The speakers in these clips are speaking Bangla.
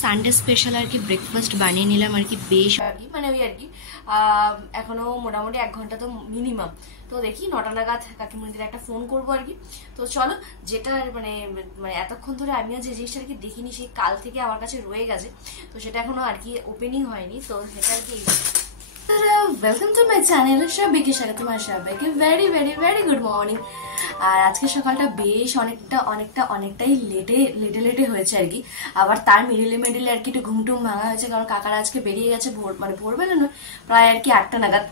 সানডে স্পেশাল আর কি ব্রেকফাস্ট বানিয়ে নিলাম আর কি বেশ আর কি মানে ওই আর কি এখনো মোটামুটি 1 ঘন্টা তো মিনিমাম। তো দেখি 9টা নাগাদ কাকিমণিদের একটা ফোন করবো আর কি। তো চলো, যেটা মানে মানে এতক্ষণ ধরে আমিও যে জিনিসটা আর কি দেখিনি, সেই কাল থেকে আমার কাছে রয়ে গেছে, তো সেটা এখনো আর কি ওপেনিং হয়নি। তো সেটা আর কি ওয়েলকাম টু মাই চ্যানেল, সবাইকে স্বাগত। তোমার সবাইকে very very very good morning. আর আজকে সকালটা বেশ অনেকটাই লেটে হয়েছে আর কি। আবার তার মিডিলে আর কি একটু ঘুমটুম ভাঙা হয়েছে, কারণ কাকারা আজকে বেরিয়ে গেছে ভোরবেলা নয়, প্রায় আর কি 8টা নাগাদ।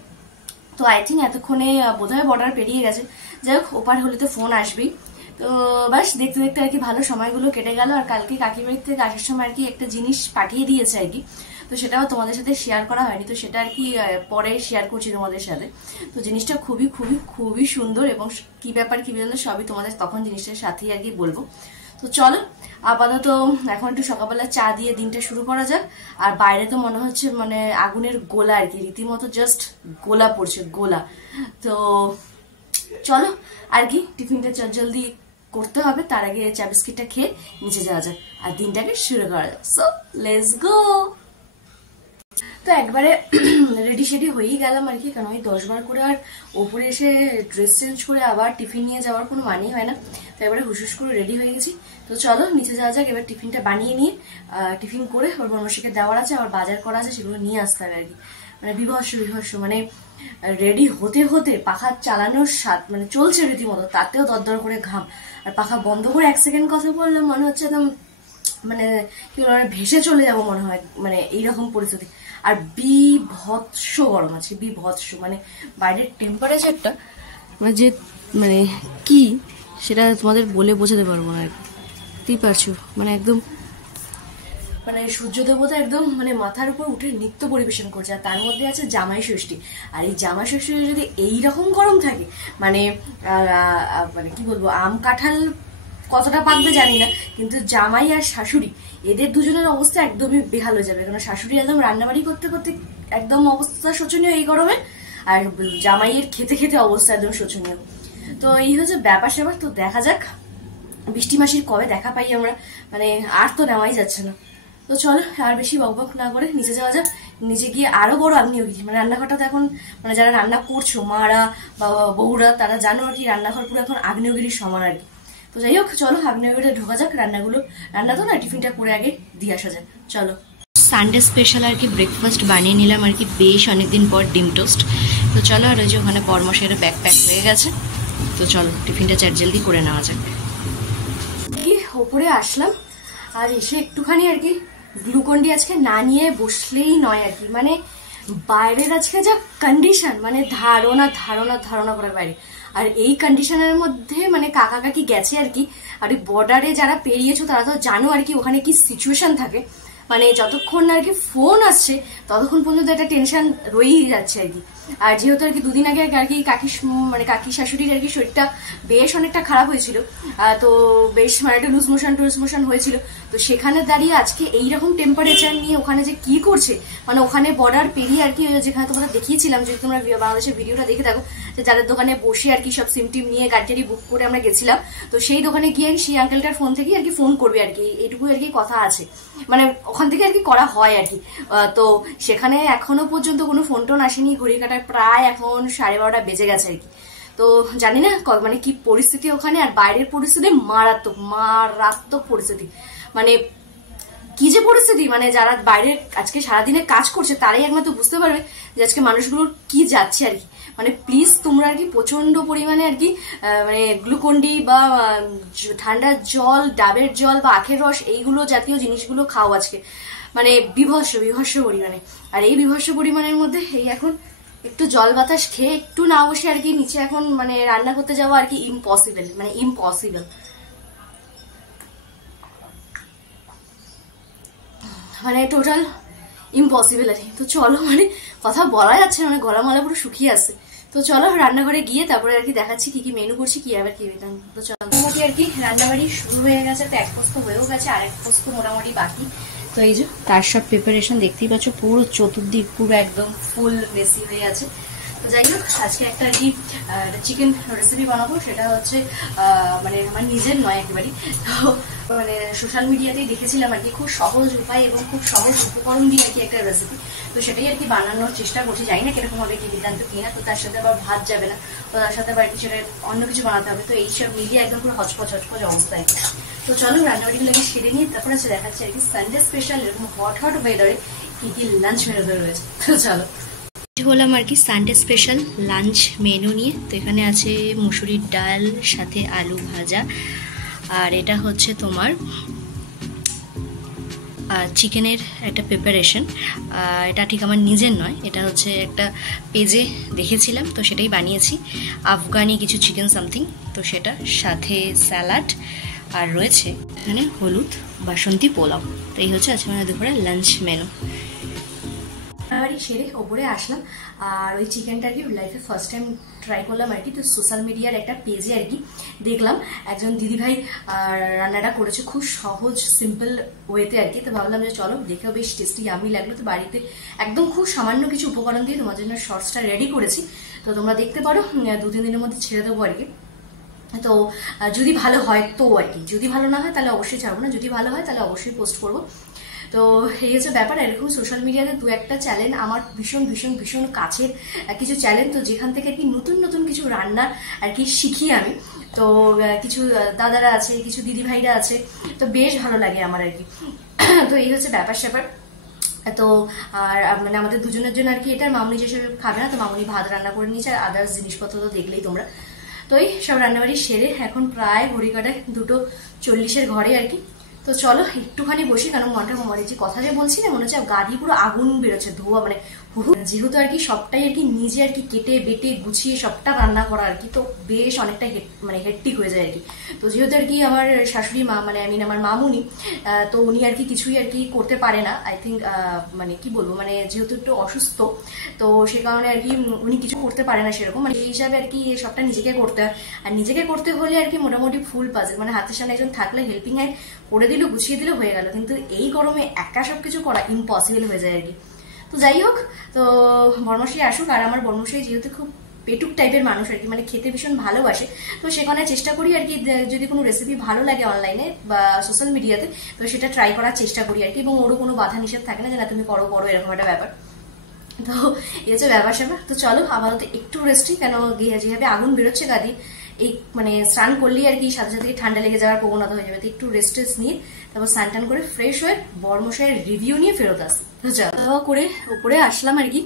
তো আই থিঙ্ক এতক্ষণে বোধহয় বর্ডার পেরিয়ে গেছে। যাই হোক, ওপার হলে তো ফোন আসবেই। তো বাস দেখতে দেখতে আর কি ভালো সময়গুলো কেটে গেল। আর কালকে কাকিবাড়ির থেকে আসার সময় আর কি একটা জিনিস পাঠিয়ে দিয়েছে আর কি, তো সেটাও তোমাদের সাথে শেয়ার করা হয়নি, তো সেটা আর কি পরে শেয়ার করছি তোমাদের সাথে। তো জিনিসটা খুবই খুবই খুবই সুন্দর, এবং কি ব্যাপার কি বললো সবই তোমাদের তখন জিনিসটার সাথেই আর কি বলবো। তো চলো, আপাতত এখন একটু সকালবেলা চা দিয়ে দিনটা শুরু করা যাক। আর বাইরে তো মনে হচ্ছে মানে আগুনের গোলা আর কি, রীতিমতো জাস্ট গোলা পড়ছে, গোলা। তো চলো আর কি টিফিনটা জলদি করতে হবে, তার আগে চা বিস্কিটটা খেয়ে নিচে যাওয়া যাক আর দিনটাকে শুরু করা যাক। So let's go. তো একবারে রেডি শেডি হয়েই গেলাম আর কি, কারণ ওই 10 বার করে আর ওপরে এসে ড্রেস চেঞ্জ করে আবার টিফিন নিয়ে যাওয়ার কোনো মানেই হয় না। তো এবারে হুসুস করে রেডি হয়ে গেছি। তো চলো নিচে যাওয়া যাক, এবার টিফিনটা বানিয়ে নিয়ে টিফিন করে ওর বর্মশিকে দেওয়ার আছে, আবার বাজার করা আছে, সেগুলো নিয়ে আসতে হবে আর কি। মানে বিভৎস মানে রেডি হতে হতে পাখা চালানোর স্বাদ মানে চলছে রীতিমতো, তাতেও দরদর করে ঘাম। আর পাখা বন্ধ করে 1 সেকেন্ড কথা বললে মনে হচ্ছে একদম মানে কি বলে ভেসে চলে যাবো মনে হয়, মানে এইরকম পরিস্থিতি। আর বিভৎস গরম আছে, বিভৎস মানে বাইরের টেম্পারেচারটা মানে যে মানে কি সেটা তোমাদের বলে বোঝাতে পারবো না আর কি পারছো। মানে একদম মানে সূর্য দেবতা একদম মানে মাথার উপর উঠে নৃত্য পরিবেশন করছে, আর তার মধ্যে আছে জামাই ষষ্ঠী। আর এই জামাই ষষ্ঠী যদি এইরকম গরম থাকে, মানে মানে কি বলবো, আম কাঁঠাল কতটা পাকবে জানি না, কিন্তু জামাই আর শাশুড়ি এদের দুজনের অবস্থা একদমই বেহাল হয়ে যাবে। কারণ শাশুড়ি একদম রান্নাবাড়ি করতে করতে একদম অবস্থা শোচনীয় এই গরমে, আর জামাইয়ের খেতে খেতে অবস্থা একদম শোচনীয়। তো এই হচ্ছে ব্যাপার স্যাপার। তো দেখা যাক বৃষ্টি মাসির কবে দেখা পাই আমরা, মানে আর তো নেওয়াই যাচ্ছে না। তো চলো আর বেশি বকবক না করে নিচে যাওয়া যাক। নিচে গিয়ে আরো বড় আগ্নেয়গিরি, মানে রান্নাঘরটা তো এখন মানে যারা রান্না করছো মারা বা বউরা তারা জানো আর কি, রান্নাঘর পুরো এখন আগ্নেয়গিরির সমান আর কি। তো যাই হোক চলো আগ্নেয়গিরিতে ঢোকা যাক, রান্না তো না টিফিনটা করে আগে দিয়ে আসা যাক। চলো সানডে স্পেশাল আর কি ব্রেকফাস্ট বানিয়ে নিলাম আর কি বেশ অনেকদিন পর, ডিম টোস্ট। তো চলো, আর ওই যে ওখানে বর্মশাইয়ের ব্যাগ প্যাক হয়ে গেছে, তো চলো টিফিনটা জলদি করে নেওয়া যাক। ওপরে আসলাম, আর এসে একটুখানি আর কি গ্লুকন্ডি আজকে না নিয়ে বসলেই নয় আর কি। মানে বাইরের আজকে যা কন্ডিশন, মানে ধারণা করার বাইরে। আর এই কন্ডিশনের মধ্যে মানে কাকা কাকি গেছে আর কি। আর বর্ডারে যারা পেরিয়েছো তারা তো জানো আর কি ওখানে কি সিচুয়েশন থাকে। মানে যতক্ষণ আর কি ফোন আসছে ততক্ষণ পর্যন্ত একটা টেনশন রয়েই যাচ্ছে আর কি। আর যেহেতু আর কি 2 দিন আগে আর কি কাকি শাশুড়ির আর কি শরীরটা বেশ অনেকটা খারাপ হয়েছিল, তো বেশ মানে একটা লুজ মোশন হয়েছিল। তো সেখানে দাঁড়িয়ে আজকে এইরকম টেম্পারেচার নিয়ে ওখানে যে কি করছে, মানে ওখানে বর্ডার পেরিয়ে আর কি যেখানে তোমরা দেখিয়েছিলাম, যদি তোমরা বাংলাদেশের ভিডিওটা দেখে থাকো, যে যাদের দোকানে বসে আর কি সব সিম টিম নিয়ে গাড়ি বুক করে আমরা গেছিলাম, তো সেই দোকানে গিয়ে সেই আঙ্কেলটার ফোন থেকে আর কি ফোন করবে আর কি, এইটুকু আর কি কথা আছে। মানে ওখান থেকে আর কি করা হয় আর কি। তো সেখানে এখনো পর্যন্ত কোনো ফোন টোন আসেনি, ঘড়ি কাটায় প্রায় এখন 12:30 বেজে গেছে আর কি। তো জানি না মানে কি পরিস্থিতি ওখানে, আর বাইরের পরিস্থিতি মারাত্মক পরিস্থিতি। মানে কি যে পরিস্থিতি, মানে যারা বাইরে আজকে সারাদিনে কাজ করছে তারাই একমাত্র বুঝতে পারবে যে আজকে মানুষগুলোর কি যাচ্ছে আর কি। মানে প্লিজ তোমরা আর কি প্রচন্ড পরিমাণে আর কি মানে গ্লুকন্ডি বা ঠান্ডা জল, ডাবের জল বা আখের রস এইগুলো জাতীয় জিনিসগুলো খাও আজকে, মানে বিভৎস পরিমাণে। আর এই বিভৎস পরিমাণের মধ্যে এই এখন একটু জল বাতাস খেয়ে একটু না বসে আর কি নিচে এখন মানে রান্না করতে যাওয়া আর কি ইম্পসিবল। মানে টোটাল ইম্পসিবল আর কি। তো চলো, মানে কথা বলা যাচ্ছে না, মানে গলা মালা পুরো শুকিয়ে আসছে। তো চলো রান্নাঘরে গিয়ে তারপরে আর কি দেখাচ্ছি কি কি মেনু করছি, কি আবার কি বিধান। তো চলো মোটামুটি আর কি রান্নাবাড়ি শুরু হয়ে গেছে, তো 1 পোস্ত হয়েও গেছে, আর 1 পোস্ত মোটামুটি বাকি। তো এই যে তার সব প্রিপারেশন দেখতেই পাচ্ছ, পুরো চতুর্দিক পুরো একদম ফুল মেসি হয়ে আছে। তো যাই হোক আজকে একটা আর কি চিকেন রেসিপি বানাবো, সেটা হচ্ছে মানে আমার নিজের নয় একেবারেই। তো মানে সোশ্যাল মিডিয়াতেই দেখেছিলাম আর কি, খুব সহজ উপায় এবং খুব সহজ উপকরণ দিয়ে আর কি একটা রেসিপি। তো সেটাই আর কি বানানোর চেষ্টা করছি, জানি না কিরকম হবে কি বিদ্যান্ত কিনা। তো তার সাথে আবার ভাত যাবে না, তো তার সাথে আবার কিছু অন্য কিছু বানাতে হবে। তো এইসব মিলিয়ে একদম পুরো হচপচ অবস্থায়। তো চলো রান্নাবাড়িগুলো আগে সেরে নিয়ে তারপরে আছে দেখাচ্ছি আর কি সানডে স্পেশাল এরকম হট ওয়েদারে কি কি লাঞ্চ মেনুতে রয়েছে। তো চলো হলাম আর কি সানডে স্পেশাল লাঞ্চ মেনু নিয়ে। তো এখানে আছে মুসুরির ডাল, সাথে আলু ভাজা, আর এটা হচ্ছে তোমার চিকেনের একটা প্রিপারেশন। এটা ঠিক আমার নিজের নয়, এটা হচ্ছে একটা পেজে দেখেছিলাম, তো সেটাই বানিয়েছি। আফগানি কিছু চিকেন সামথিং, তো সেটা সাথে স্যালাড, আর রয়েছে এখানে হলুদ বাসন্তী পোলাও। তো এই হচ্ছে আজকে আমাদের দুপুরে লাঞ্চ মেনু। বাড়ি সেরে ওপরে আসলাম, আর ওই চিকেনটা আর কি লাইফে ফার্স্ট টাইম ট্রাই করলাম আর কি। তো সোশ্যাল মিডিয়ার একটা পেজে আর কি দেখলাম একজন দিদিভাই রান্নাটা করেছে খুব সহজ সিম্পল ওয়েতে আর কি। তো ভাবলাম যে চলো দেখেও বেশ টেস্টি আমি লাগলো। তো বাড়িতে একদম খুব সামান্য কিছু উপকরণ দিয়ে তোমার জন্য শর্টসটা রেডি করেছি, তো তোমরা দেখতে পারো। 2-3 দিনের মধ্যে ছেড়ে দেবো আর কি। তো যদি ভালো হয় তো আর কি, যদি ভালো না হয় তাহলে অবশ্যই ছাড়বো না, যদি ভালো হয় তাহলে অবশ্যই পোস্ট করবো। তো এই হচ্ছে ব্যাপার। এরকম সোশ্যাল মিডিয়াতে 2-1টা চ্যানেল আমার ভীষণ ভীষণ ভীষণ কাছের কিছু চ্যানেল, তো যেখান থেকে আর কি নতুন নতুন কিছু রান্না আর কি শিখি আমি। তো কিছু দাদারা আছে, কিছু দিদি ভাইরা আছে, তো বেশ ভালো লাগে আমার আর কি। তো এই হচ্ছে ব্যাপার স্যাপার। তো আর মানে আমাদের দুজনের জন্য আর কি এটা, মামুনি যেসব খাবে না, তো মামুনি ভাত রান্না করে নিয়েছে, আর আদার্স জিনিসপত্র তো দেখলেই তোমরা। তো এই সব রান্নাবাড়ি সেরে এখন প্রায় ঘড়ি কাটায় 2:40 ঘরে আর কি। তো চলো একটুখানি বসি, কারণ মনটা মানে যে কথা যে বলছি না, মনে হচ্ছে গা দিয়ে পুরো আগুন বেরোচ্ছে, ধোয়া মানে যেহেতু আর কি সবটাই আর কি নিজে আর কি কেটে বেটে গুছিয়ে সবটা রান্না করা আর কি, তো বেশ অনেকটা মানে হেক্টিক হয়ে যায় আর কি। তো যেহেতু আর কি আমার শাশুড়ি মা মানে আমার মামুনি, তো উনি আর কি কিছুই আর কি করতে পারে না, আই থিঙ্ক মানে কি বলবো, মানে যেহেতু একটু অসুস্থ, তো সে কারণে আর কি উনি কিছু করতে পারে না সেরকম, মানে এই হিসাবে আর কি সবটা নিজেকে করতে হয়। আর নিজেকে করতে হলে আর কি মোটামুটি ফুল পাজেল, মানে হাতের সামনে একজন থাকলে হেল্পিং হ্যান্ড করে দিল, গুছিয়ে দিলে হয়ে গেল। কিন্তু এই গরমে একা সবকিছু করা ইম্পসিবল হয়ে যায় আর কি। তো যাই হোক, তো বর্মশাই আসুক। আর আমার বর্মশাই যেহেতু খুব পেটুক টাইপের মানুষ আর কি, মানে খেতে ভীষণ ভালোবাসে, তো সেখানে চেষ্টা করি আর কি যদি কোনো রেসিপি ভালো লাগে অনলাইনে বা সোশ্যাল মিডিয়াতে, তো সেটা ট্রাই করার চেষ্টা করি আর কি। এবং ওরও কোনো বাধা নিষেধ থাকে না যে না তুমি করো এরকম একটা ব্যাপার। তো এই হচ্ছে ব্যাপার স্যাপার। তো চলো আপাতত একটু রেস্টি, কেন যেভাবে আগুন বেরোচ্ছে গাদি, এই মানে স্নান করলেই আর কি সাথে সাথে ঠান্ডা লেগে যাওয়ার প্রবণতা হয়ে যাবে। তো একটু রেস্ট নিয়ে তারপর স্নান টান করে ফ্রেশ হয়ে বর্মশাইয়ের রিভিউ নিয়ে ফেরত আসি। তো যাওয়া করে উপরে আসলাম আর কি।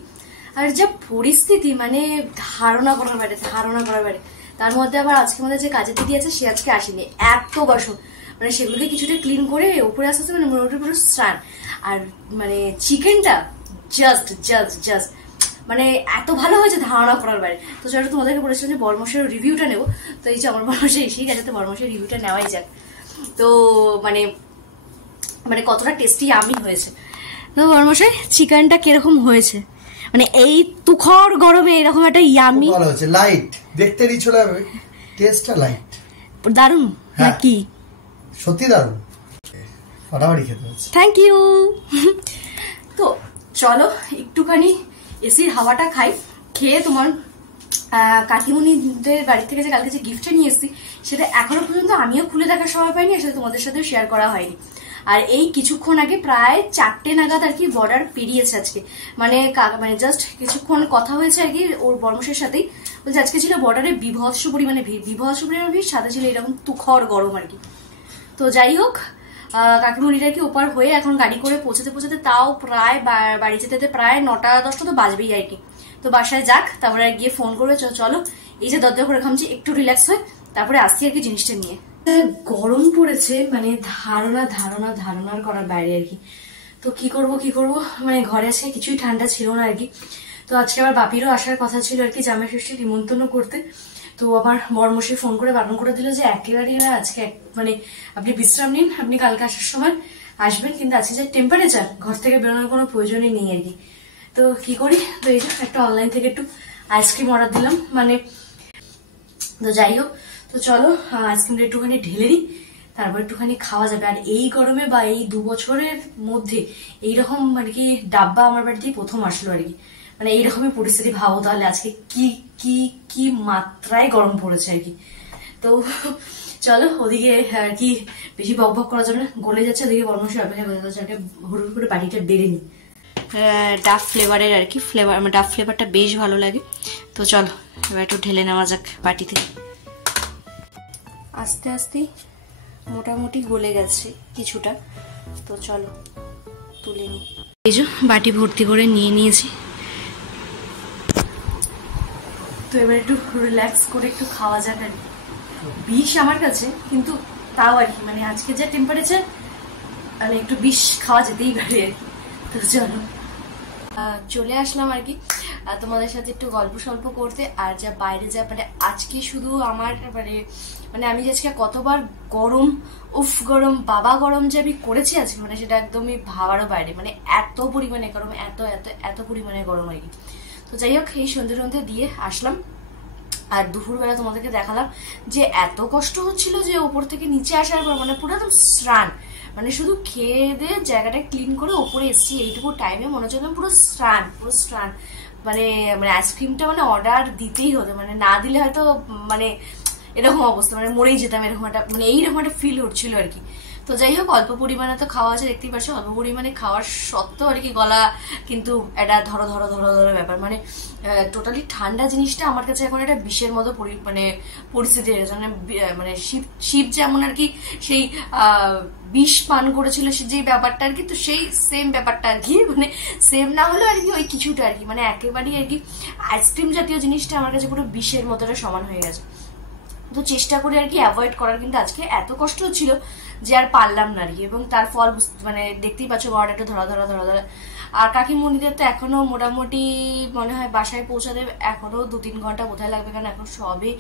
আর যা পরিস্থিতি, মানে ধারণা করার বাইরে। তার মধ্যে আবার আজকে আমাদের যে কাজের দিদি আছে সে আজকে আসেনি, এত বাসন, মানে সেগুলোকে কিছুটা ক্লিন করে উপরে আসতে আসতে মানে মোটামুটি পুরো স্নান। আর মানে চিকেনটা জাস্ট মানে এত ভালো হয়েছে ধারণা করার বাইরে। তো চলো তোমাদেরকে বলেছিলাম যে বর্মশাইয়ের রিভিউটা নেবো, তো এই যে আমার বর্মশাই এসেই গেছে, তো বর্মশাইয়ের রিভিউটা নেওয়াই যাক। তো মানে কতটা টেস্টি আমি হয়েছে। তো বর্মশাই চিকেনটা কিরকম হয়েছে, মানে এই তুখর গরমে এরকম একটা ইয়ামি ভালো হয়েছে, লাইট দেখতে রিচ হলে টেস্টটা লাইট, দারুণ নাকি? সত্যি দারুণ, ফাটাফাটি খেতে হচ্ছে। Thank you. তো চলো একটুখানি এসির হাওয়াটা খাই, খেয়ে তোমার কাকিমণিদের বাড়ি থেকে যে কালকে যে গিফটটা নিয়ে এসেছি সেটা এখনো পর্যন্ত আমিও খুলে দেখার সময় পাইনি, আর সেটা তোমাদের সাথে শেয়ার করা হয়নি। আর এই কিছুক্ষণ আগে প্রায় 4টে নাগাদ আর কি বর্ডার পেরিয়েছে আজকে, মানে জাস্ট কিছুক্ষণ কথা হয়েছে আর কি ওর বর্মশের সাথেই, বলছে আজকে ছিল বর্ডারে বিভৎস পরিমাণে ভিড়, সাথে ছিল এরকম তুখর গরম আর কি। তো যাই হোক, কাকিমণিটা কি ওপার হয়ে এখন গাড়ি করে পৌঁছাতে তাও প্রায় বাড়ি যেতে প্রায় 9-10টা তো বাজবেই আর কি। তো বাসায় যাক, তারপরে গিয়ে ফোন করবে চলো এই যে দরজা করে খামছি একটু রিল্যাক্স হয়ে তারপরে আসছি আর কি জিনিসটা নিয়ে। গরম পড়েছে মানে ধারণার করার বাইরে আর কি। তো কি করব মানে ঘরে আছে কিছুই ঠান্ডা ছিল না আর কি। তো আজকে আবার বাপিরও আসার কথা ছিল আর কি জামাই ষষ্ঠী নিমন্ত্রণ করতে। তো আমার বর্মশাই ফোন করে বারণ করে দিল যে একেবারেই না আজকে, মানে আপনি বিশ্রাম নিন, আপনি কালকে আসার সময় আসবেন, কিন্তু আজকে যে টেম্পারেচার ঘর থেকে বেরোনোর কোনো প্রয়োজনই নেই আর কি। তো কি করি, তো এই যে একটা অনলাইন থেকে একটু আইসক্রিম অর্ডার দিলাম, মানে তো যাই হোক, তো চলো আইসক্রিমটা একটুখানি ঢেলে দিই, তারপর একটুখানি খাওয়া যাবে। আর এই গরমে বা এই 2 বছরের মধ্যে এইরকম আর কি ডাব্বা আমার বাড়িতেই প্রথম আসলো আর কি, মানে এইরকমই পরিস্থিতি। ভাবো তাহলে আজকে কি কি কি মাত্রায় গরম পড়েছে আর কি। তো চলো ওদিকে আর কি বেশি বক বক করা যাবে না, গলে যাচ্ছে। ওদিকে বর্মশী অপেক্ষা করে যাচ্ছে, হুড় করে বাটিটা বেড়ে নি। ডাব ফ্লেভারের আর কি ফ্লেভার, আমার ডাব ফ্লেভারটা বেশ ভালো লাগে। তো চলো এবার একটু ঢেলে নেওয়া যাক বাটিতে। আস্তে আস্তে মোটামুটি গলে গেছে কিছুটা, তো চলো তুলে নিই। এই যে বাটি ভর্তি করে নিয়ে নিয়েছি। তো এবার একটু রিল্যাক্স করে একটু খাওয়া যাক আর কি। বিষ আমার কাছে, কিন্তু তাও আর কি মানে আজকে যে টেম্পারেচার মানে একটু বিষ খাওয়া যেতেই পারে আর কি। তো চলো চলে আসলাম আর কি তোমাদের সাথে একটু গল্প সল্প করতে। আর যা বাইরে যা মানে আজকে শুধু আমার মানে আমি আজকে কতবার গরম, উফ গরম, বাবা গরম যে আমি করেছি আজকে, মানে সেটা একদমই ভাবারও বাইরে। মানে এত পরিমাণে গরম, এত এত এত পরিমাণে গরম আর কি। তো যাই হোক, এই সন্ধ্যে দিয়ে আসলাম। আর দুপুরবেলা তোমাদেরকে দেখালাম যে এত কষ্ট হচ্ছিল যে ওপর থেকে নিচে আসার পর মানে পুরো একদম স্নান, মানে শুধু খেয়ে দিয়ে জায়গাটা ক্লিন করে ওপরে এসেছি এইটুকু টাইমে মনে হচ্ছে পুরো স্নান। মানে মানে আইসক্রিমটা মানে অর্ডার দিতেই হতো, মানে না দিলে হয়তো মানে এরকম অবস্থা, মানে মরেই যেতাম এরকম একটা, মানে এইরকম একটা ফিল হচ্ছিল আর কি। তো যাই হোক, অল্প পরিমাণে তো খাওয়া আছে দেখতেই পাচ্ছ, অল্প পরিমাণে খাওয়ার সত্ত্বেও আর কি গলা কিন্তু এটা ধরো ধরো ধরো ধরো ব্যাপার। মানে টোটালি ঠান্ডা জিনিসটা আমার কাছে এখন একটা বিষের মতো মানে পরিস্থিতি হয়েছে। মানে শিব যেমন আর কি সেই বিষ পান করেছিল সে যে ব্যাপারটা আর কি, তো সেই সেম ব্যাপারটা আর কি, মানে সেম না হলেও আর কি ওই কিছুটা আর কি, মানে একেবারেই আর কি আইসক্রিম জাতীয় জিনিসটা আমার কাছে পুরো বিষের মতোটা সমান হয়ে গেছে। তো চেষ্টা করি আর কি অ্যাভয়েড করার, কিন্তু আজকে এত কষ্ট হচ্ছিল যে আর পারলাম না আর কি। এবং তার ফল মানে দেখতেই পাচ্ছ গড়টা একটু ধরা ধরা ধরা ধরা। আর কাকিমণিদের তো এখনো মোটামুটি মনে হয় বাসায় পৌঁছাতে এখনো 2-3 ঘন্টা কোথায় লাগবে, কারণ এখন সবই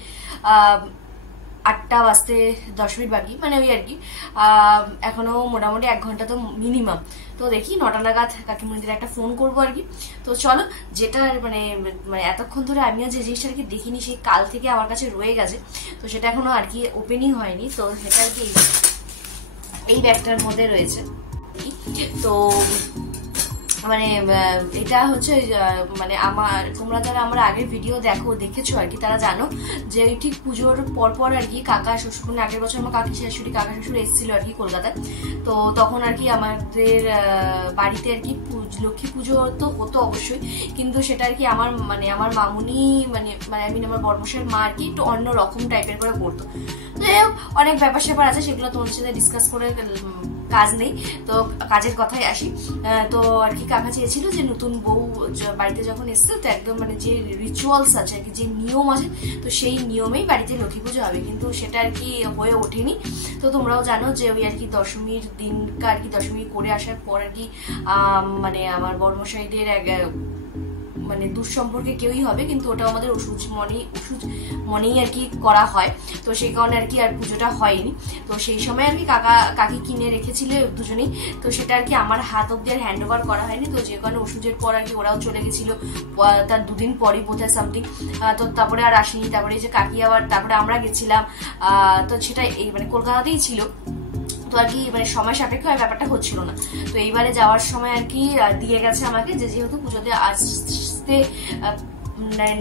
8টা বাজতে 10 মিনিট বাকি, মানে ওই আর কি এখনো মোটামুটি 1 ঘন্টা তো মিনিমাম। তো দেখি 9টা নাগাদ কাকিমণিদের একটা ফোন করবো আর কি। তো চলো, যেটা মানে মানে এতক্ষণ ধরে আমিও যে জিনিসটা আর কি দেখিনি, সেই কাল থেকে আমার কাছে রয়ে গেছে, তো সেটা এখনো আর কি ওপেনিং হয়নি। তো সেটা আর কি এই ব্যাগটার মধ্যে রয়েছে। তো মানে এটা হচ্ছে মানে আমার, তোমরা যারা আমার আগের ভিডিও দেখেছো আর কি, তারা জানো যে ঠিক পুজোর পরপর আর কি কাকা শ্বশুর, মানে আগের বছর আমার কাকি শাশুড়ি কাকা শ্বশুর এসেছিল আর কি কলকাতায়। তো তখন আর কি আমাদের বাড়িতে আর কি লক্ষ্মী পুজো তো হতো অবশ্যই, কিন্তু সেটা আর কি আমার মানে আমার মামুনি মানে আমার বর্মশের মা আর কি একটু অন্য রকম টাইপের করে করতো। যাই হোক, অনেক ব্যাপার স্যাপার আছে, সেগুলো তোমাদের সাথে ডিসকাস করে কাজ নেই। তো কাজের কথায় আসি। তো আর কি কাকা চেয়েছিল যে নতুন বউ বাড়িতে যখন এসছে, তো একদম মানে যে রিচুয়ালস আছে আর কি, যে নিয়ম আছে, তো সেই নিয়মেই বাড়িতে লক্ষ্মী পুজো হবে, কিন্তু সেটা আর কি হয়ে ওঠেনি। তো তোমরাও জানো যে ওই আর কি দশমীর দিনটা আর কি দশমী করে আসার পর আর কি মানে আমার বর্মশাইদের মানে দুঃসম্পর্কে কেউই হবে, কিন্তু ওটা আমাদের ওষুধ মনেই আর কি করা হয়। তো সেই কারণে আর কি আর পুজোটা হয়নি। তো সেই সময় আর কি কাকি কিনে রেখেছিল দুজনেই, তো সেটা আর কি আমার হাত অব্দি আর হ্যান্ড ওভার করা হয়নি। তো যে কারণে ওষুধের পর আর কি ওরাও চলে গেছিল, তার 2 দিন পরই বোধহয় সামথিং। তো তারপরে আর আসেনি। তারপরে যে কাকি আবার তারপরে আমরা গেছিলাম, তো সেটা এই মানে কলকাতাতেই ছিল। তো আর কি মানে সময় সাপেক্ষ ব্যাপারটা হচ্ছিল না। তো এইবারে যাওয়ার সময় আর কি দিয়ে গেছে আমাকে, যে যেহেতু পুজোতে আসতে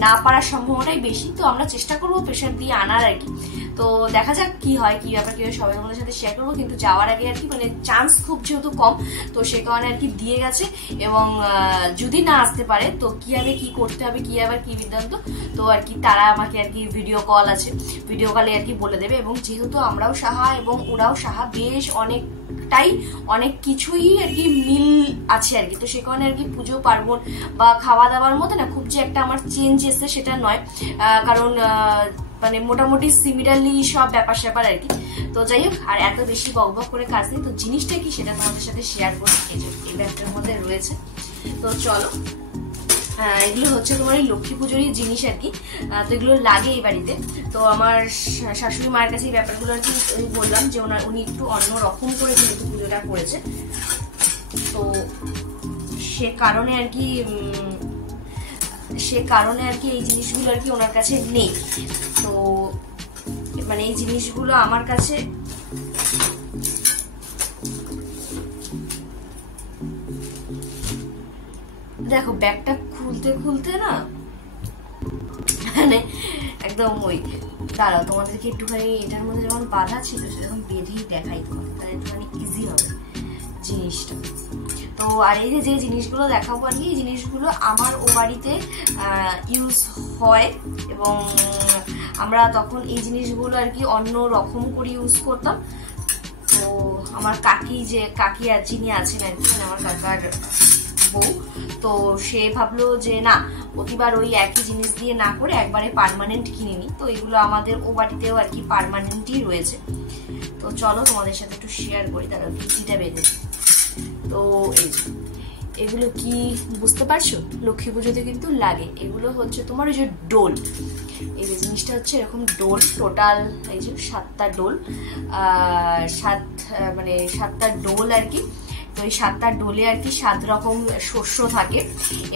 না পারার সম্ভাবনাই বেশি, তো আমরা চেষ্টা করবো প্রেশার দিয়ে আনার আর কি। তো দেখা যাক কি হয়, কি ব্যাপার, কি হয় সবাই তোমাদের সাথে শেয়ার করবো। কিন্তু যাওয়ার আগে আর কি মানে চান্স খুব যেহেতু কম, তো সে কারণে আর কি দিয়ে গেছে। এবং যদি না আসতে পারে তো কিভাবে কি করতে হবে, কি আবার কি বৃত্তান্ত, তো আর কি তারা আমাকে আর কি ভিডিও কল আছে, ভিডিও কলে আর কি বলে দেবে। এবং যেহেতু আমরাও সাহা এবং ওরাও সাহা, বেশ অনেক কিছুই আর কি মিল আছে আর কি। তো সে কারণে আর কি পুজো পার্বণ বা খাওয়া দাওয়ার মধ্যে না খুব যে একটা আমার চেঞ্জ এসছে সেটা নয়, কারণ মানে মোটামুটি সিমিলারলি সব ব্যাপার স্যাপার আর কি। তো যাই হোক, আর এত বেশি বকবক করে কাজ নেই। তো জিনিসটা কি সেটা তোমাদের সাথে শেয়ার করছি, এই ব্যাগটার মধ্যে রয়েছে। তো চলো, এগুলো হচ্ছে তোমার এই লক্ষ্মী পুজোরই জিনিস আর কি। তো এগুলো লাগে এই বাড়িতে। তো আমার শাশুড়ি মায়ের কাছে এই ব্যাপারগুলো আর কি বললাম যে উনি একটু অন্য রকম করে যেহেতু পুজোটা করেছে, তো সে কারণে আর কি এই জিনিসগুলো আর কি ওনার কাছে নেই। তো মানে এই জিনিসগুলো আমার কাছে দেখো, ব্যাগটা খুলতে না মানে একদম ওই দাঁড়াও তোমাদেরকে একটুখানি এটার মধ্যে যেমন বাঁধা ছিল সেরকম বেঁধেই দেখাই তোমার, তাহলে একটুখানি ইজি হবে জিনিসটা। তো আর এই যে জিনিসগুলো দেখাবো আর কি, এই জিনিসগুলো আমার ও বাড়িতে ইউজ হয় এবং আমরা তখন এই জিনিসগুলো আর কি অন্য রকম করে ইউজ করতাম। তো আমার কাকি আর যিনি আছেন আর কি, মানে আমার কাকার বউ, তো সে ভাবলো যে না প্রতিবার ওই একই জিনিস দিয়ে না করে একবারে পার্মানেন্ট কিনে নি। তো এগুলো আমাদের ও বাড়িতেও আর কি পার্মানেন্টই রয়েছে। তো চলো তোমাদের সাথে একটু শেয়ার করি, তারা বিচিটা বেঁধেছে। তো এগুলো কি বুঝতে পারছো, লক্ষ্মী পুজোতে কিন্তু লাগে। এগুলো হচ্ছে তোমার ওই যে ডোল, এই যে জিনিসটা হচ্ছে এরকম ডোল, টোটাল এই যে 7টা ডোল, মানে 7টা ডোল আর কি। তো এই 7টা ডোলে আর কি 7 রকম শস্য থাকে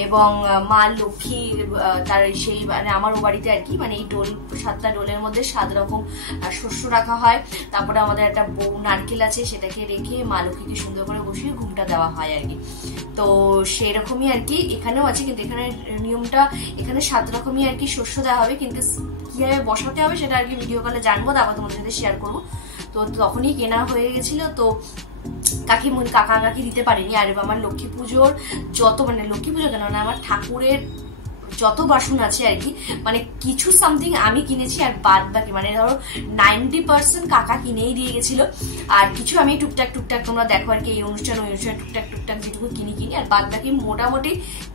এবং মা লক্ষ্মী তার সেই মানে আমার ও বাড়িতে আর কি মানে এই 7টা ডোলের মধ্যে 7 রকম শস্য রাখা হয়। তারপরে আমাদের একটা বউ নারকেল আছে, সেটাকে রেখে মা লক্ষ্মীকে সুন্দর করে বসিয়ে ঘুমটা দেওয়া হয় আর কি। তো সেরকমই আর কি এখানেও আছে, কিন্তু এখানে নিয়মটা এখানে 7 রকমই আর কি শস্য দেওয়া হবে, কিন্তু কিভাবে বসাতে হবে সেটা আর কি ভিডিও কলে জানবো, তারপর তোমাদের সাথে শেয়ার করবো। তো তখনই কেনা হয়ে গেছিল, তো কাকি দিতে পারিনি। আর আমার লক্ষ্মী পুজোর যত মানে লক্ষ্মী পুজো কেন না আমার ঠাকুরের যত বাসন আছে আর কি, মানে কিছু সামথিং আমি কিনেছি আর বাদ বাকি মানে ধরো 90% কাকা কিনেই দিয়ে গেছিল, আর কিছু আমি টুকটাক তোমরা দেখো আর কি এই অনুষ্ঠান ওই অনুষ্ঠান টুকটাক যেটুকু কিনি আর বাদ বাকি মোটামুটি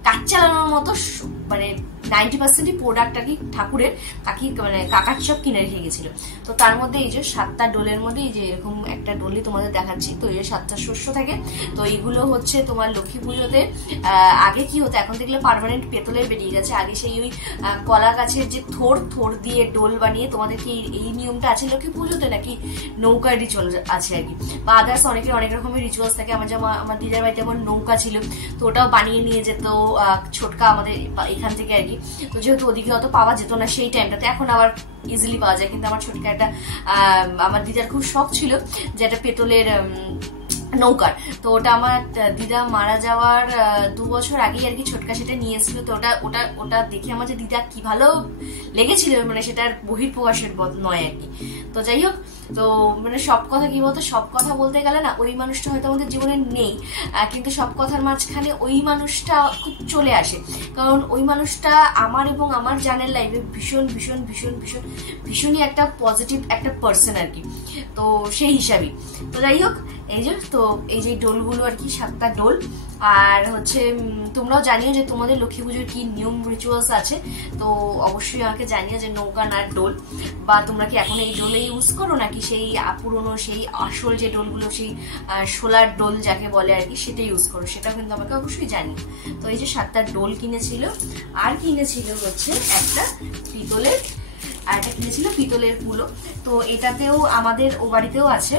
কাজ চালানোর মতো মানে 90%ই প্রোডাক্ট আর কি ঠাকুরের মানে কাকার সব কিনে রেখে গেছিল। তো তার মধ্যে এই যে 7টা ডোলের মধ্যে এই যে এরকম একটা ডোলি তোমাদের দেখাচ্ছি। তো এই যে 7টা শস্য থাকে, তো এইগুলো হচ্ছে তোমার লক্ষ্মী পুজোতে আগে কি হতো, এখন দেখলে পার্মানেন্ট পেতলের বেরিয়ে গেছে, আগে সেই ওই কলা গাছের যে থোড় দিয়ে ডোল বানিয়ে, তোমাদেরকে এই নিয়মটা আছে লক্ষ্মী পুজোতে নাকি নৌকার রিচুয়াল আছে আর কি, বা আদার্স অনেকের অনেক রকমের রিচুয়ালস থাকে। আমার দিদার বাড়িতে যেমন নৌকা ছিল, তো ওটাও বানিয়ে নিয়ে যেত ছোটকা আমাদের এখান থেকে আর কি। তো যেহেতু ওদিকে অত পাওয়া যেত না সেই টাইমটাতে, এখন আবার ইজিলি পাওয়া যায়। কিন্তু আমার ছোটকা একটা আমার দিদার খুব শখ ছিল যে একটা পেতলের নৌকার, তো ওটা আমার দিদা মারা যাওয়ার 2 বছর আগেই আর কি ছোটকা সেটা নিয়ে এসেছিল। তো ওটা দেখে আমার যে দিদা কি ভালো লেগেছিল, মানে সেটার বহিঃপ্রকাশের নয় আর কি। তো যাই হোক, তো মানে সব কথা কি বলতো, সব কথা বলতে গেলে না ওই মানুষটা হয়তো আমাদের জীবনে নেই, কিন্তু সব কথার মাঝখানে ওই মানুষটা খুব চলে আসে, কারণ ওই মানুষটা আমার এবং আমার জানের লাইফে ভীষণই একটা পজিটিভ একটা পার্সন আর কি। তো সেই হিসাবেই তো যাই হোক, এই যে তো এই যে ডোলগুলো আর কি 7টা ডোল। আর হচ্ছে তোমরাও জানিও যে তোমাদের লক্ষ্মী পুজোর কি নিয়ম রিচুয়ালস আছে, তো অবশ্যই আমাকে জানিও যে নৌকা না ডোল, বা তোমরা কি এখন এই ডোলে ইউজ করো নাকি সেই পুরোনো সেই আসল যে ডোলগুলো সেই সোলার ডোল যাকে বলে আর কি সেটা ইউজ করো, সেটাও কিন্তু আমাকে অবশ্যই জানিও। তো এই যে 7টা ডোল কিনেছিল, আর কিনেছিল হচ্ছে একটা পিতলের, আর একটা কিনেছিল পিতলের কুলো। তো এটাতেও আমাদের ও বাড়িতেও আছে,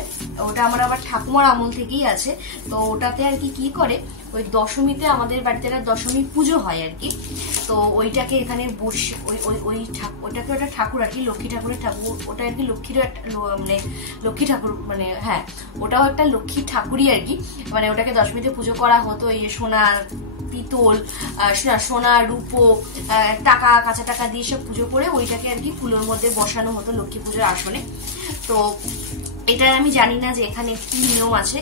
ওটা আমার আবার ঠাকুমার আমল থেকেই আছে। তো ওটাতে আর কি করে ওই দশমীতে আমাদের বাড়িতে একটা দশমী পুজো হয় আর কি। তো ওইটাকে এখানে বসে ওইটাকে একটা ঠাকুর আর কি, লক্ষ্মী ঠাকুরের ঠাকুর, ওটা আর কি মানে লক্ষ্মী ঠাকুর মানে হ্যাঁ ওটাও একটা লক্ষ্মী ঠাকুরই আর কি। মানে ওটাকে দশমীতে পুজো করা হতো এই সোনা পিতল সোনা রূপো টাকা কাঁচা টাকা দিয়ে সব পুজো করে ওইটাকে আর কি ফুলের মধ্যে বসানো হতো লক্ষ্মী পুজোর আসনে। তো এটা আমি জানি না যে এখানে কি নিয়ম আছে,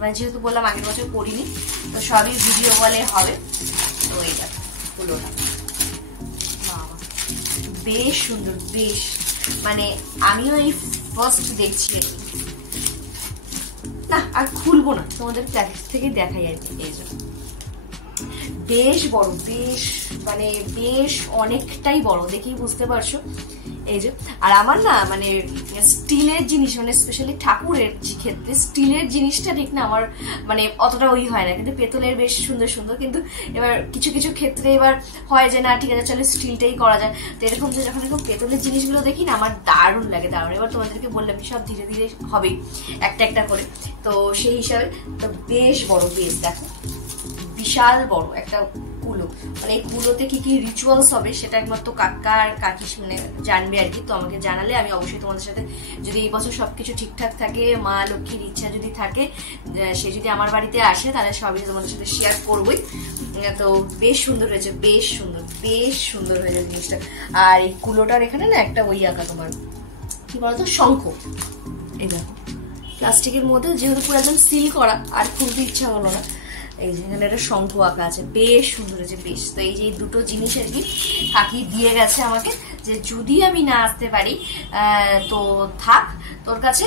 মানে যেহেতু বললাম আগের বছর করিনি, তো সবই ভিডিও কলে হবে। তো এটা ফুলটা বেশ সুন্দর, বেশ মানে আমিও এই ফার্স্ট দেখছি না, আর খুলবো না, তোমাদের থেকে দেখাই আর কি। এই যে বেশ বড়, বেশ মানে বেশ অনেকটাই বড়, দেখেই বুঝতে পারছো। এই যে আর আমার না মানে স্টিলের জিনিস মানে স্পেশালি ঠাকুরের ক্ষেত্রে স্টিলের জিনিসটা ঠিক না আমার মানে অতটা ওই হয় না, কিন্তু পেতলের বেশ সুন্দর সুন্দর। কিন্তু এবার কিছু কিছু ক্ষেত্রে এবার হয় যে না ঠিক আছে চলো স্টিলটাই করা যায়। তো এরকম যে যখন এরকম পেতলের জিনিসগুলো দেখি না আমার দারুণ লাগে, দারুণ। এবার তোমাদেরকে বললাম সব ধীরে ধীরে হবে একটা একটা করে, তো সেই হিসাবে তো বেশ বড়, বেশ দেখো বিশাল বড় একটা কুলো, মানে এই কুলোতে কি কি রিচুয়ালস হবে সেটা একমাত্র কাকা আর কাকি মানে জানবে আর কি। তো আমাকে জানালে আমি অবশ্যই তোমাদের সাথে, যদি এই বছর সবকিছু ঠিকঠাক থাকে, মা লক্ষ্মীর ইচ্ছা যদি থাকে, সে যদি আমার বাড়িতে আসে, তাহলে সবই তোমাদের সাথে শেয়ার করবোই। তো বেশ সুন্দর হয়েছে, বেশ সুন্দর হয়েছে জিনিসটা। আর এই কুলোটার এখানে না একটা ওই আঁকা, তোমার কি বলতো, শঙ্খ। এই দেখো প্লাস্টিকের মধ্যে, যেহেতু পুরো একদম সিল করা, আর খুলতে ইচ্ছা হলো না। এই যে এখানে একটা শঙ্খ আঁকা আছে, বেশ সুন্দর হয়েছে, বেশ। তো এই যে দুটো জিনিস আর কি কাকি দিয়ে গেছে আমাকে, যে যদি আমি না আসতে পারি তো থাক তোর কাছে,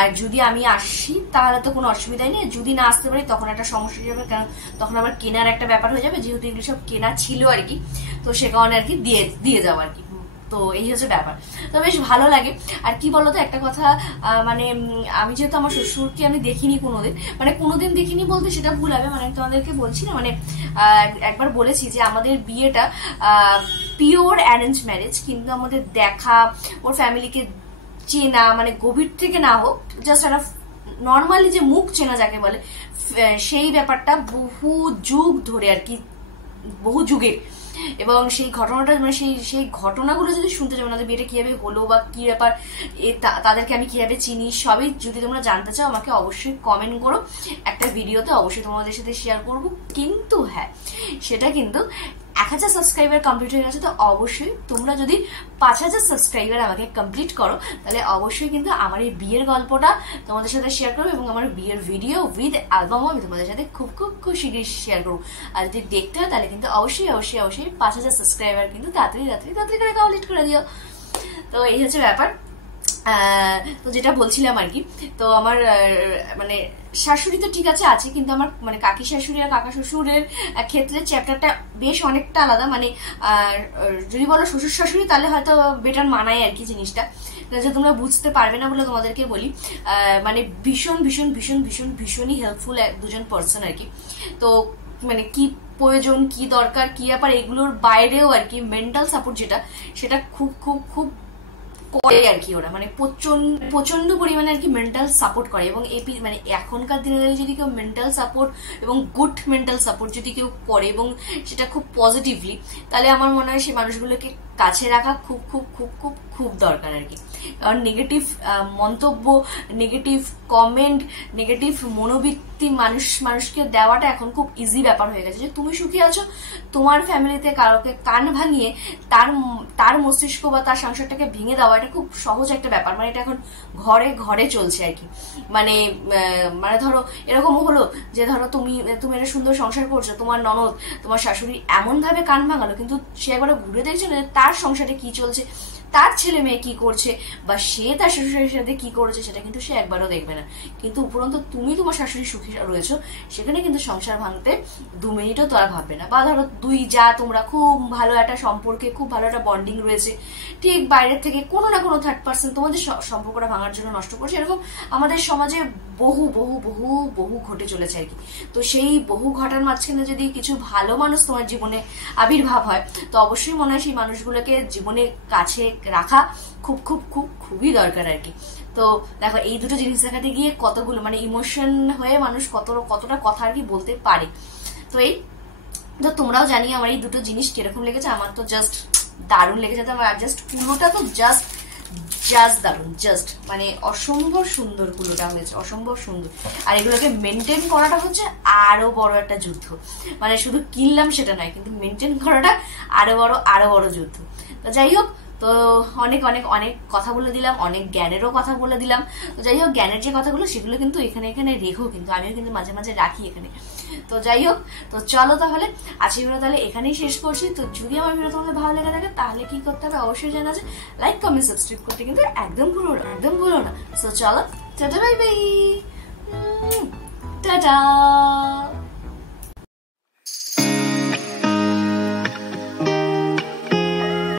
আর যদি আমি আসি তাহলে তো কোনো অসুবিধাই নেই, যদি না আসতে পারি তখন একটা সমস্যা হয়ে যাবে, কারণ তখন আবার কেনার একটা ব্যাপার হয়ে যাবে, যেহেতু এগুলো সব কেনা ছিল আর কি। তো সে কারণে আর কি দিয়ে যাবো আর কি। তো এই হচ্ছে ব্যাপার। তো বেশ ভালো লাগে। আর কি বলতো, একটা কথা, মানে আমি যেহেতু আমার শ্বশুরকে আমি দেখিনি কোনোদিন, মানে কোনোদিন দেখিনি বলতে সেটা ভুল হবে, মানে তোমাদেরকে বলছি না, মানে একবার বলেছি যে আমাদের বিয়েটা পিওর অ্যারেঞ্জ ম্যারেজ, কিন্তু আমাদের দেখা, ওর ফ্যামিলিকে চেনা, মানে গভীর থেকে না হোক, জাস্ট একটা নর্মালি যে মুখ চেনা যাকে বলে, সেই ব্যাপারটা বহু যুগ ধরে আর কি, বহু যুগের। এবং সেই ঘটনাটা, মানে সেই ঘটনাগুলো যদি শুনতে চাও, আমাদের বিয়েটা কিভাবে হলো বা কি ব্যাপার, তাদেরকে আমি কিভাবে চিনি, সবই যদি তোমরা জানতে চাও আমাকে অবশ্যই কমেন্ট করো, একটা ভিডিওতে অবশ্যই তোমাদের সাথে শেয়ার করবো। কিন্তু হ্যাঁ, সেটা কিন্তু 1000 সাবস্ক্রাইবার কমপ্লিট হয়ে গেছে। তো অবশ্যই তোমরা যদি 5000 সাবস্ক্রাইবার আমাকে কমপ্লিট করো, তাহলে অবশ্যই কিন্তু আমার এই বিয়ের গল্পটা তোমাদের সাথে শেয়ার করবো, এবং আমার বিয়ের ভিডিও উইথ অ্যালবামও আমি তোমাদের সাথে খুব শীঘ্রই শেয়ার করবো। আর যদি দেখতে হয় তাহলে কিন্তু অবশ্যই 5000 সাবস্ক্রাইবার কিন্তু তাড়াতাড়ি করে কমপ্লিট করে দিও। তো এই হচ্ছে ব্যাপার। তো যেটা বলছিলাম আর কি, তো আমার মানে শাশুড়ি তো ঠিক আছে, কিন্তু আমার মানে কাকি শাশুড়ি আর কাকা শ্বশুরের ক্ষেত্রে চ্যাপ্টারটা বেশ অনেকটা আলাদা। মানে যদি বলো শ্বশুর শাশুড়ি তাহলে হয়তো বেটার মানায় আর কি জিনিসটা, যে তোমরা বুঝতে পারবে না বলে তোমাদেরকে বলি। মানে ভীষণই হেল্পফুল দুজন পার্সন আর কি। তো মানে কি প্রয়োজন, কি দরকার, কি ব্যাপার, এগুলোর বাইরেও আর কি মেন্টাল সাপোর্ট যেটা, সেটা খুব করে আর কি ওরা, মানে প্রচন্ড পরিমাণে আর কি মেন্টাল সাপোর্ট করে। এবং মানে এখনকার দিনে যদি কেউ মেন্টাল সাপোর্ট এবং গুড মেন্টাল সাপোর্ট যদি কেউ করে, এবং সেটা খুব পজিটিভলি, তাহলে আমার মনে হয় সেই মানুষগুলোকে কাছে রাখা খুব দরকার আর কি। কারণ নেগেটিভ মন্তব্য, নেগেটিভ কমেন্ট, নেগেটিভ মনোবৃত্তি মানুষকে দেওয়াটা এখন খুব ইজি ব্যাপার হয়ে গেছে। যে তুমি সুখী আছো, তোমার ফ্যামিলিতে কারোকে কান ভাঙিয়ে তার মস্তিষ্ক বা তার সংসারটাকে ভেঙে দেওয়া, এটা খুব সহজ একটা ব্যাপার। মানে এটা এখন ঘরে চলছে আর কি। মানে ধরো এরকমও হলো যে ধরো তুমি একটা সুন্দর সংসার করছো, তোমার ননদ, তোমার শাশুড়ি এমন ভাবে কান ভাঙালো, কিন্তু সে একবার ঘুরে দেখছো না তার সংসারে কি চলছে, তার ছেলে মেয়ে কি করছে, বা সে তার শ্বশুরের সাথে কি করেছে, সেটা কিন্তু সে একবারও দেখবে না। কিন্তু উপরন্তু তুমি তোমার শাশুড়ি সুখী রয়েছো, সেখানে কিন্তু সংসার ভাঙতে 2 মিনিটও তো আর ভাববে না। বা ধরো দুই যা, তোমরা খুব ভালো একটা সম্পর্কে, খুব ভালো একটা বন্ডিং রয়েছে, ঠিক বাইরের থেকে কোনো না কোনো থার্ড পার্সন তোমাদের সম্পর্কটা ভাঙার জন্য নষ্ট করছে। এরকম আমাদের সমাজে বহু ঘটে চলেছে আর কি। তো সেই বহু ঘটার মাঝখানে যদি কিছু ভালো মানুষ তোমার জীবনে আবির্ভাব হয়, তো অবশ্যই মনে হয় সেই মানুষগুলোকে জীবনে কাছে রাখা খুবই দরকার আর কি। তো দেখো এই দুটো জিনিস দেখাতে গিয়ে কতগুলো মানে ইমোশন হয়ে মানুষ কতটা কথা আর কি বলতে পারে। তো তো তোমরাও জানিয়ে আমার এই দুটো জিনিস কিরকম লেগেছে। আমার তো জাস্ট দারুণ লেগেছে। আমার জাস্ট কুলোটা তো জাস্ট দারুণ, জাস্ট মানে অসম্ভব সুন্দর কুলোটা হয়েছে, অসম্ভব সুন্দর। আর এগুলোকে মেনটেন করাটা হচ্ছে আরো বড় একটা যুদ্ধ। মানে শুধু কিনলাম সেটা নয়, কিন্তু মেনটেন করাটা আরো বড় যুদ্ধ। তো যাই হোক, তো অনেক কথা বলে দিলাম, অনেক জ্ঞানেরও কথা বলে দিলাম। তো যাই হোক, জ্ঞানের যে কথাগুলো সেগুলো কিন্তু এখানে রেখো, কিন্তু আমিও কিন্তু মাঝে রাখি এখানে। তো যাই হোক, তো চলো তাহলে আজকের ভিডিও তাহলে এখানেই শেষ করছি। তো যদি আমার ভিডিও তোমাদের ভালো লেগে থাকে তাহলে কি করতে হবে অবশ্যই জানা আছে, লাইক কমেন্ট সাবস্ক্রাইব করতে কিন্তু একদম ভুলো না। তো চলো, টাটা বাই বাই, টাটা।